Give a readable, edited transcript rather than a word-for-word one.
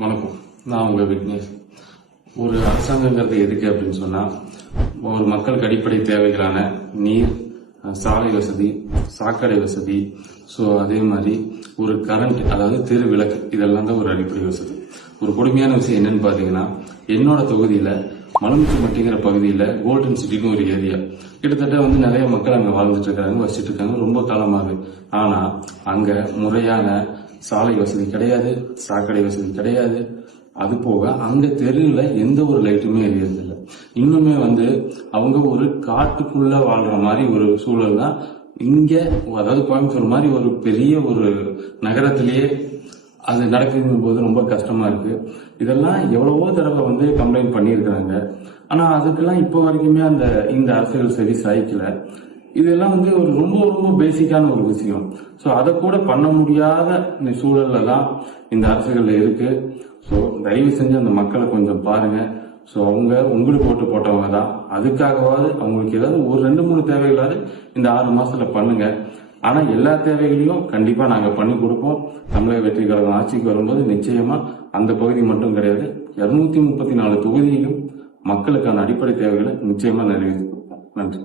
வணக்கம். நான் உங்க விக்னேஷ். ஒரு அரசாங்கங்கிறது எதுக்கு அப்படின்னு சொன்னா, ஒரு மக்களுக்கு அடிப்படை தேவைகளான நீர், சாலை வசதி, சாக்கடை வசதி, ஸோ அதே மாதிரி ஒரு கரண்ட், அதாவது தெரு விளக்கு, இதெல்லாம் தான் ஒரு அடிப்படை வசதி. ஒரு கொடுமையான விஷயம் என்னன்னு பாத்தீங்கன்னா, என்னோட தொகுதியில மலமுத்துப்பட்டிங்கிற பகுதியில கோல்டன் சிட்டின்னு ஒரு ஏரியா, கிட்டத்தட்ட நிறைய மக்கள் அங்க வாழ்ந்துட்டு இருக்காங்க, வசிச்சுட்டு இருக்காங்க ரொம்ப காலமாக. ஆனா அங்க முறையான சாலை வசதி கிடையாது, சாக்கடை வசதி கிடையாது. அது போக அங்க தெருவில் எந்த ஒரு லைட்டுமே எரியறது இல்லை. இன்னுமே அவங்க ஒரு காட்டுக்குள்ள வாழ்ற மாதிரி ஒரு சூழல் தான் இங்க. அதாவது கோயம்புத்தூர் மாதிரி ஒரு பெரிய ஒரு நகரத்திலேயே அது நடக்குதுங்கும் போது ரொம்ப கஷ்டமா இருக்கு. இதெல்லாம் எவ்வளவோ தடவை கம்ப்ளைண்ட் பண்ணியிருக்கிறாங்க. ஆனா அதுக்கெல்லாம் இப்போ வரைக்குமே இந்த அரசுகள் சரி சாய்க்கல. இதெல்லாம் ஒரு ரொம்ப ரொம்ப பேசிக்கான ஒரு விஷயம். ஸோ அதை கூட பண்ண முடியாத இந்த சூழல்ல தான் இந்த அரசுகள் இருக்கு. ஸோ தயவு செஞ்சு அந்த மக்களை கொஞ்சம் பாருங்க. ஸோ அவங்க உங்களுக்கு ஓட்டு போட்டவங்க தான். அதுக்காகவாது அவங்களுக்கு ஏதாவது ஒரு 2-3 தேவைகளாவது இந்த 6 மாசத்துல பண்ணுங்க. ஆனா எல்லா தேவைகளையும் கண்டிப்பா நாங்க பண்ணி கொடுப்போம். தமிழக வெற்றி கழகம் ஆட்சிக்கு வரும்போது நிச்சயமா அந்த பகுதி மட்டும் கிடையாது, 234 தொகுதியிலும் மக்களுக்கான அடிப்படை தேவைகளை நிச்சயமா நிறைவேற்றி கொடுப்போம். நன்றி.